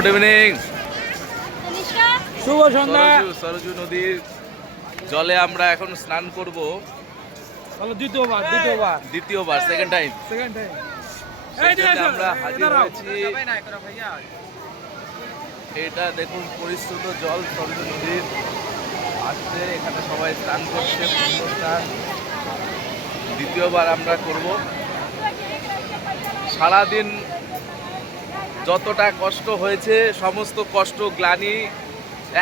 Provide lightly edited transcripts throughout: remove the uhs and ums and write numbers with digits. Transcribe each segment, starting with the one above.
Good evening. শুভ সন্ধ্যা। সরজু নদীর জলে আমরা এখন স্নান করব দ্বিতীয়বার সেকেন্ড টাইম আমরা হাজির হয়েছি। এটা দেখুন পরিশ্রুত জল সরজু নদীর আসছে, এখানে সবাই স্নান করছে, পুণ্য স্নান দ্বিতীয়বার আমরা করব। সারাদিন যতটা কষ্ট হয়েছে সমস্ত কষ্ট গ্লানি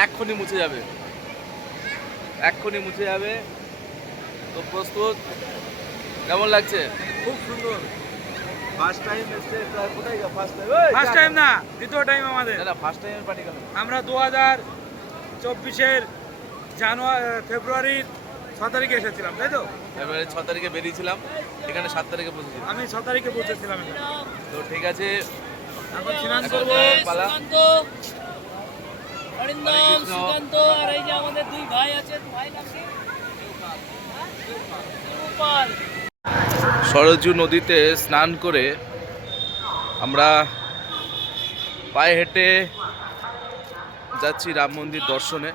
এক্ষুনি মুছে যাবে, এক্ষুনি মুছে যাবে। তো প্রস্তুত? কেমন লাগছে? খুব সুন্দর। ফার্স্ট টাইম এসে কোথায় ফার্স্ট টাইম না, দ্বিতীয় টাইম আমাদের। না ফার্স্ট টাইমের পার্টি কেন? আমরা 2024-এর ফেব্রুয়ারির 6 তারিখে এসেছিলাম, তাই তো? ফেব্রুয়ারি 6 তারিখে বেরিয়েছিলাম, এখানে 7 তারিখে পৌঁছেছিলাম। আমি 6 তারিখে পৌঁছেছিলাম। তো ঠিক আছে, এখন স্নান করবো। পালা। অরিন্দম, সুকান্ত আর এই যে আমাদের দুই ভাই আছে, ভাই নাকি গোপাল। সরজু নদীতে স্নান করে আমরা পায়ে হেঁটে যাচ্ছি রাম মন্দির দর্শনে।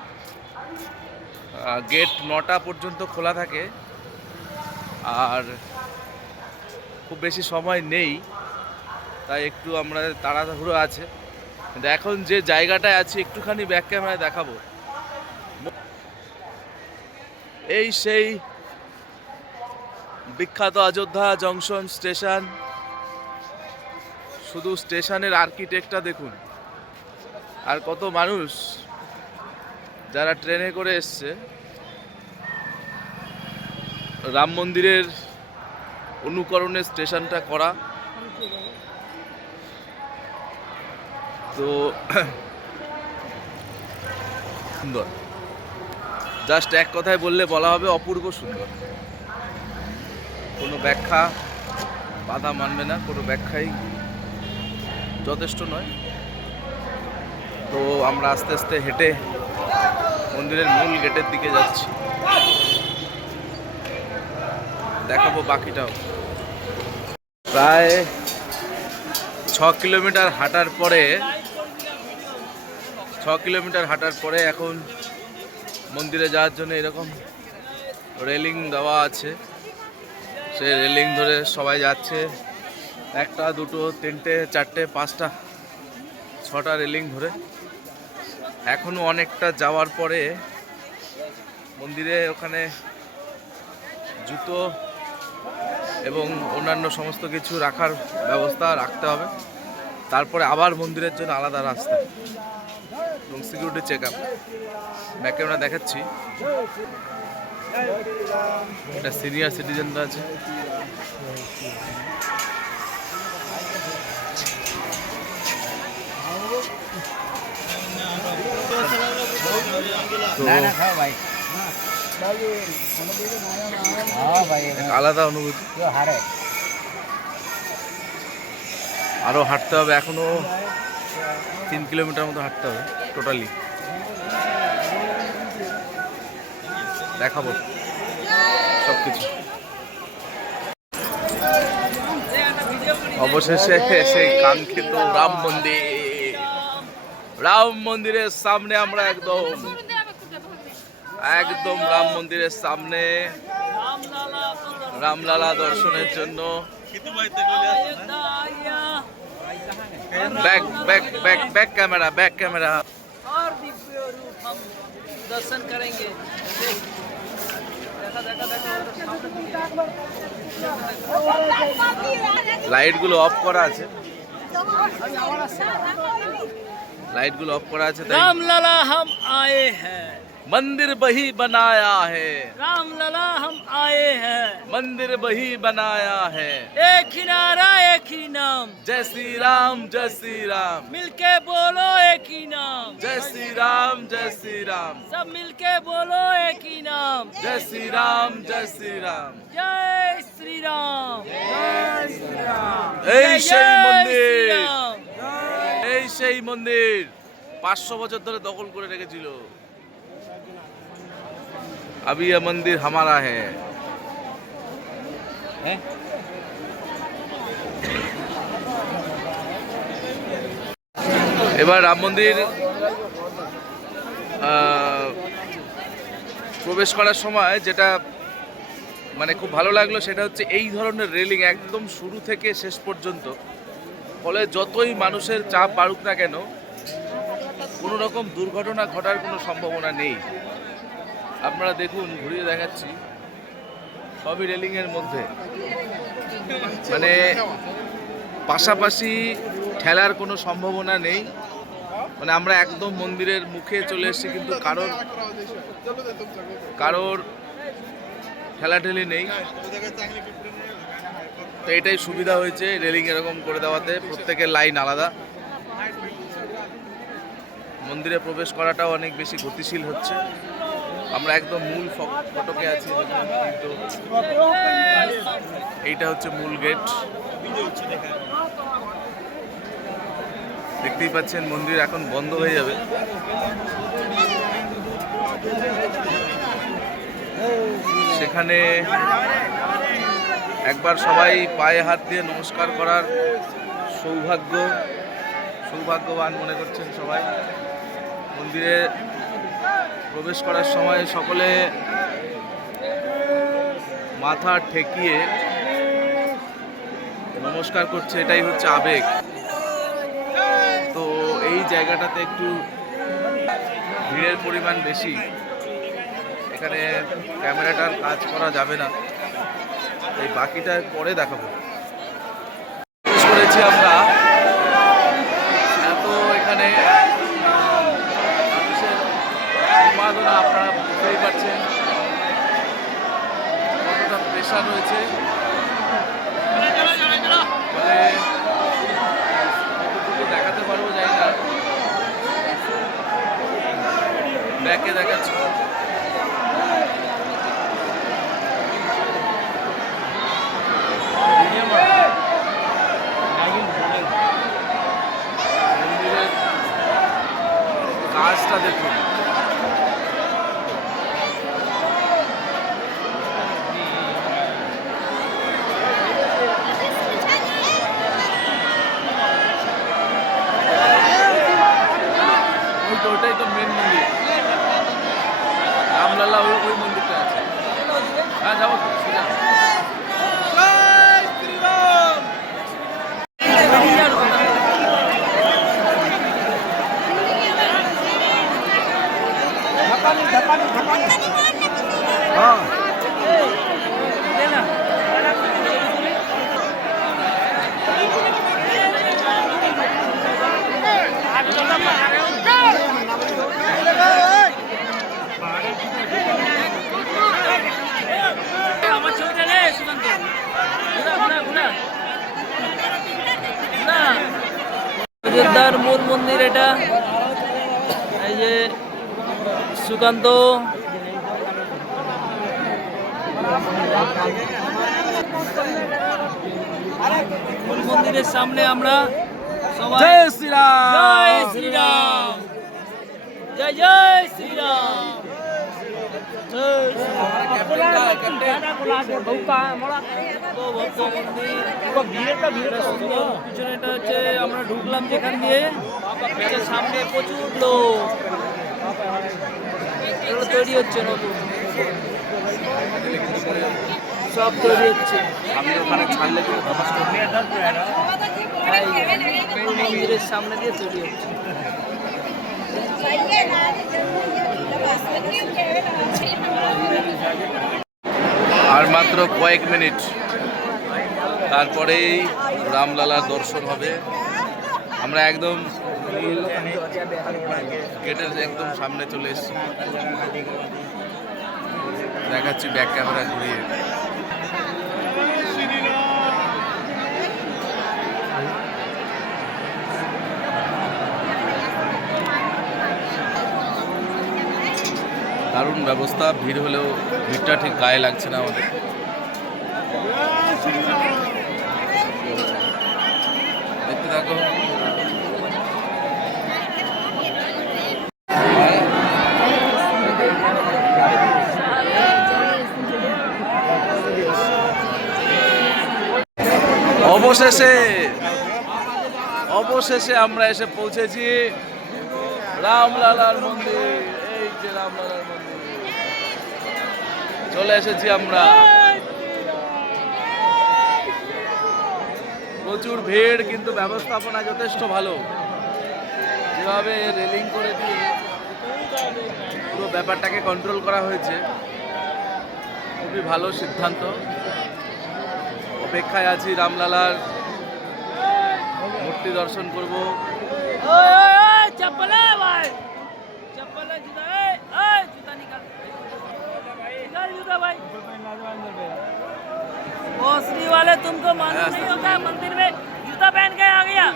গেট 9টা পর্যন্ত খোলা থাকে, আর খুব বেশি সময় নেই, তাই একটু আমরা তাড়াহুড়ো আছে। কিন্তু এখন যে জায়গাটায় আছি একটুখানি ব্যাক ক্যামেরায় দেখাবো। এই সেই বিখ্যাত অযোধ্যা জংশন স্টেশন। শুধু স্টেশনের আর্কিটেক্টটা দেখুন, আর কত মানুষ যারা ট্রেনে করে এসছে রাম মন্দিরের অনুকরণে স্টেশনটা করা। তো সুন্দর, জাস্ট এক কথায় বললে বলা হবে অপূর্ব সুন্দর। কোনো ব্যাখ্যা বাধা মানবে না, কোনো ব্যাখ্যাই যথেষ্ট নয়। তো আমরা আস্তে আস্তে হেঁটে মন্দিরের মূল গেটের দিকে যাচ্ছি, দেখাবো বাকিটাও। প্রায় 6 কিলোমিটার হাঁটার পরে এখন মন্দিরে যাওয়ার জন্য এরকম রেলিং দেওয়া আছে। সেই রেলিং ধরে সবাই যাচ্ছে, 1টা 2টো 3টে 4টে 5টা 6টা রেলিং ধরে। এখনো অনেকটা যাওয়ার পরে মন্দিরে ওখানে জুতো এবং অন্যান্য সমস্ত কিছু রাখার ব্যবস্থা রাখতে হবে। তারপরে আবার মন্দিরের জন্য আলাদা রাস্তা এবং সিকিউরিটি চেক আপ। ব্যাকে আমরা দেখাচ্ছি, এটা সিনিয়র সিটিজেনরা আছে। আলাদা অনুভূতি, আরো হাঁটতে হবে, এখনো 3 কিলোমিটার মতো হাঁটতে হবে টোটালি। দেখাবো সবকিছু। অবশেষে সেই কাঙ্ক্ষিত রাম মন্দিরের সামনে আমরা একদম রাম মন্দিরের সামনে রামলালা দর্শনের জন্য। बैक कैमरा और दिव्य रूप हम दर्शन करेंगे। লাইট গুলো অফ করা আছে, रामलला हम आए हैं, मंदिर वही बनाया है। रामलला हम आए हैं, मंदिर वही बनाया है। एक ही नारा एक ही नाम, जय श्री राम जय श्री राम। मिलके बोलो एक ही नाम, जय श्री राम जय श्री राम। सब मिलके बोलो एक ही नाम, जय श्री राम जय श्री राम। जय श्री राम, जय श्री राम। এই সেই जय মন্দির, श्री राम। এই সেই মন্দির 500 বছর ধরে দখল করে রেখেছিল। अभी यह मंदिर हमारा है। এবার রাম মন্দির প্রবেশ করার সময় যেটা মানে খুব ভালো লাগলো সেটা হচ্ছে এই ধরনের রেলিং একদম শুরু থেকে শেষ পর্যন্ত, ফলে যতই মানুষের চাপ বাড়ুক না কেন কোনো রকম দুর্ঘটনা ঘটার কোনো সম্ভাবনা নেই। আপনারা দেখুন, ঘুরিয়ে দেখাচ্ছি, সবই রেলিংয়ের মধ্যে, মানে পাশাপাশি ঠেলার কোনো সম্ভাবনা নেই। মানে আমরা একদম মন্দিরের মুখে চলে এসেছি, কিন্তু কারোর ঠেলাঠেলি নেই। তো এটাই সুবিধা হয়েছে রেলিং এরকম করে দেওয়াতে, প্রত্যেকের লাইন আলাদা। মন্দিরে প্রবেশ করাটাও অনেক বেশি গতিশীল হচ্ছে। আমরা একদম মূল ফটকে আছি, এইটা হচ্ছে মূল গেট। দেখতেই পাচ্ছেন মন্দির এখন বন্ধ হয়ে যাবে। সেখানে একবার সবাই পায়ে হাত দিয়ে নমস্কার করার সৌভাগ্যবান মনে করছেন সবাই। মন্দিরে প্রবেশ করার সময় সকলে মাথা ঠেকিয়ে নমস্কার করছে, এটাই হচ্ছে আবেগ। তো এই জায়গাটাতে একটু ভিড়ের পরিমাণ বেশি, এখানে ক্যামেরাটার কাজ করা যাবে না, এই বাকিটা পরে দেখাবো। করেছি আমরা এত, এখানে মানুষের উন্মাদনা আপনারা বুঝতেই পারছেন কতটা প্রেশার রয়েছে। ফলে কতটুকু দেখাতে পারবো জানি না, ব্যাকে দেখাচ্ছি। মন্দিরের কাজটা দেখুন, ওটাই তো মেন মন্দির, রামলালা ওই মন্দিরটা আছে। হ্যাঁ যাবো তো, সোজা। অযোধ্যার মূল মন্দির এটা। এই যে সুকান্ত, মূল মন্দিরের সামনে আমরা সবাই জয় শ্রীরাম, জয় শ্রীরাম, জয় জয় শ্রীরাম। পিছনেটা হচ্ছে আমরা ঢুকলাম যেখান দিয়ে, সামনে প্রচুর লোক, এগুলো তৈরি হচ্ছে নতুন, সব তৈরি হচ্ছে। সামনে ওখানে ছাড়লে তো মন্দিরের সামনে দিয়ে তৈরি হচ্ছে। আর মাত্র কয়েক মিনিট, তারপরেই রামলালার দর্শন হবে। আমরা একদম গেটের একদম সামনে চলে এসেছি, দেখাচ্ছি ব্যাক ক্যামেরা ঘুরিয়ে। দারুণ ব্যবস্থা, ভিড় হলেও ভিড়টা ঠিক গায়ে লাগছে না আমাদের। দেখতে থাকো। অবশেষে অবশেষে আমরা এসে পৌঁছেছি রামলালার মন্দির। এই যে রামলালার মন্দির, চলে এসেছি আমরা। প্রচুর ভিড়, কিন্তু ব্যবস্থাপনা যথেষ্ট ভালো। যেভাবে রেলিং করে দিয়ে পুরো ব্যাপারটাকে কন্ট্রোল করা হয়েছে, খুবই ভালো সিদ্ধান্ত। অপেক্ষায় আছি রামলালার মূর্তি দর্শন করব। चप्पल है भाई, चप्पल है, जूता है, जूता निकाल निकाल जूता भाई। भोसड़ी वाले तुमको मालूम नहीं होता है, मंदिर में जूता पहन के आ गया।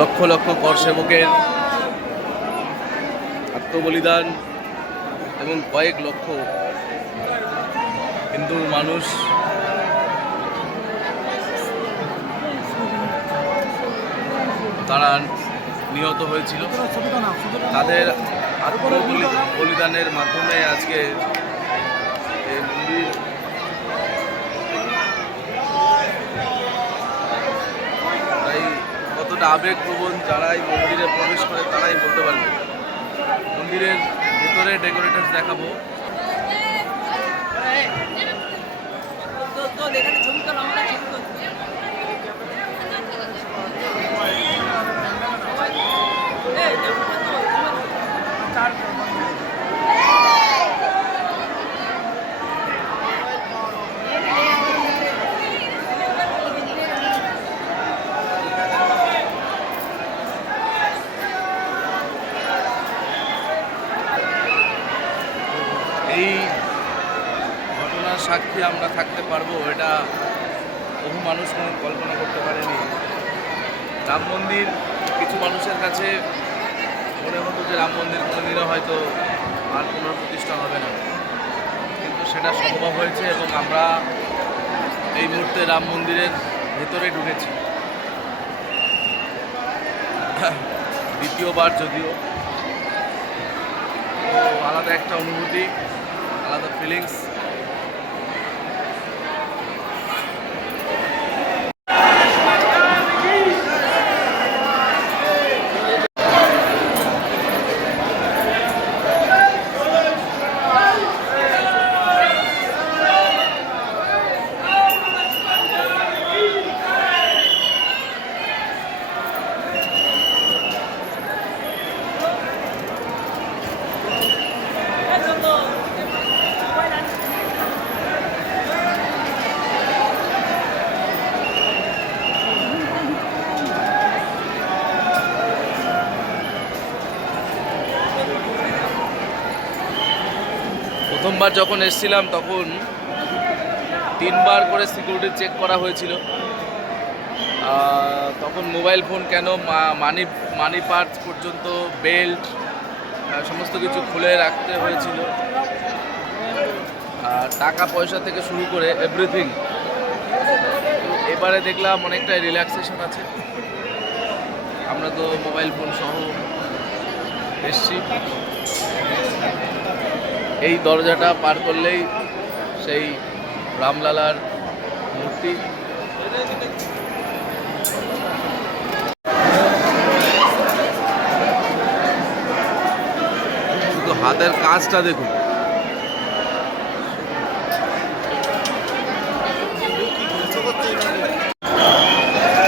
লক্ষ লক্ষ কর সেবকের আত্মবলিদান এবং কয়েক লক্ষ হিন্দু মানুষ তারা নিহত হয়েছিল। তাদের আত্মবলিদানের মাধ্যমে আজকে এই মন্দির তাই কতটা আবেগপ্রবণ যারাই মন্দিরে প্রবেশ করে তারাই বলতে পারবে। মন্দিরের ভিতরে ডেকোরেটরস দেখাবো। तो देखा नहीं छवि तो लाऊंगा, छवि तो এই ঘটনার সাক্ষী আমরা থাকতে পারবো, এটা বহু মানুষ কোনো কল্পনা করতে পারেনি। রাম মন্দির কিছু মানুষের কাছে মনে হতো যে রাম মন্দির কোনোদিনও হয়তো আর পুনঃপ্রতিষ্ঠা হবে না, কিন্তু সেটা সম্ভব হয়েছে এবং আমরা এই মুহূর্তে রাম মন্দিরের ভেতরে ঢুকেছি। দ্বিতীয়বার যদিও, তো আলাদা একটা অনুভূতি, আলাদা ফিলিংস। প্রথমবার যখন এসেছিলাম তখন 3বার করে সিকিউরিটি চেক করা হয়েছিল। তখন মোবাইল ফোন কেন, মানি পার্স পর্যন্ত, বেল্ট সমস্ত কিছু খুলে রাখতে হয়েছিল। টাকা পয়সা থেকে শুরু করে এভরিথিং। এবারে দেখলাম অনেকটাই রিল্যাক্সেশন আছে। আমরা তো মোবাইল ফোন সহ এসছি। এই দরজাটা পার করলেই সেই রামলালার মূর্তি। শুধু হাতের কাজটা দেখুন।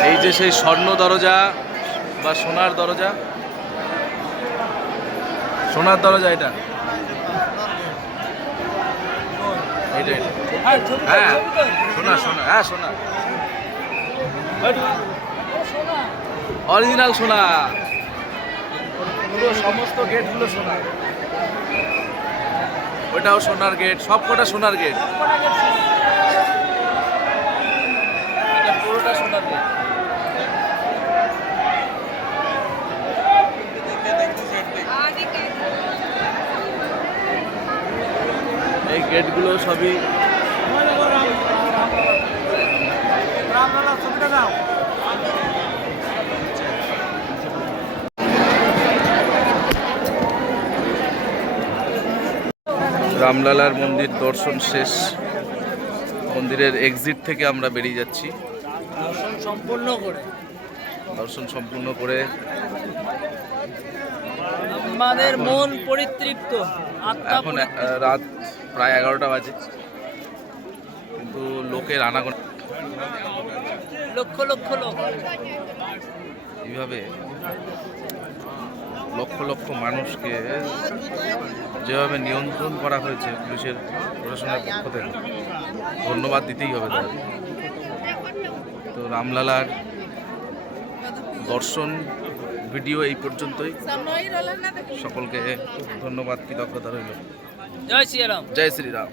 এই যে সেই স্বর্ণ দরজা বা সোনার দরজা, সোনার দরজা এটা, হ্যাঁ সোনা সোনা, হ্যাঁ সোনা, অরিজিনাল সোনা। পুরো সমস্ত গেটগুলো সোনা, ওইটাও সোনার গেট, সব কটা সোনার গেট, এটা পুরোটা সোনার গেট। এই গেটগুলো সবই রামলালার মন্দির দর্শন শেষ। মন্দিরের এক্সিট থেকে আমরা বেরিয়ে যাচ্ছি। দর্শন সম্পূর্ণ করে দর্শন সম্পূর্ণ করে আমাদের মন পরিতৃপ্ত, আত্মা এখন রাত প্রায় 11টা বাজে, কিন্তু লোকের আনাগোনা লক্ষ লক্ষ লোক। এইভাবে লক্ষ লক্ষ মানুষকে যেভাবে নিয়ন্ত্রণ করা হয়েছে পুলিশের প্রশাসনের পক্ষ থেকে, ধন্যবাদ দিতেই হবে তাদের। তো রামলালার দর্শন ভিডিও এই পর্যন্তই। সকলকে ধন্যবাদ, কৃতজ্ঞতা রইল। জয় শ্রীরাম। জয় শ্রীরাম।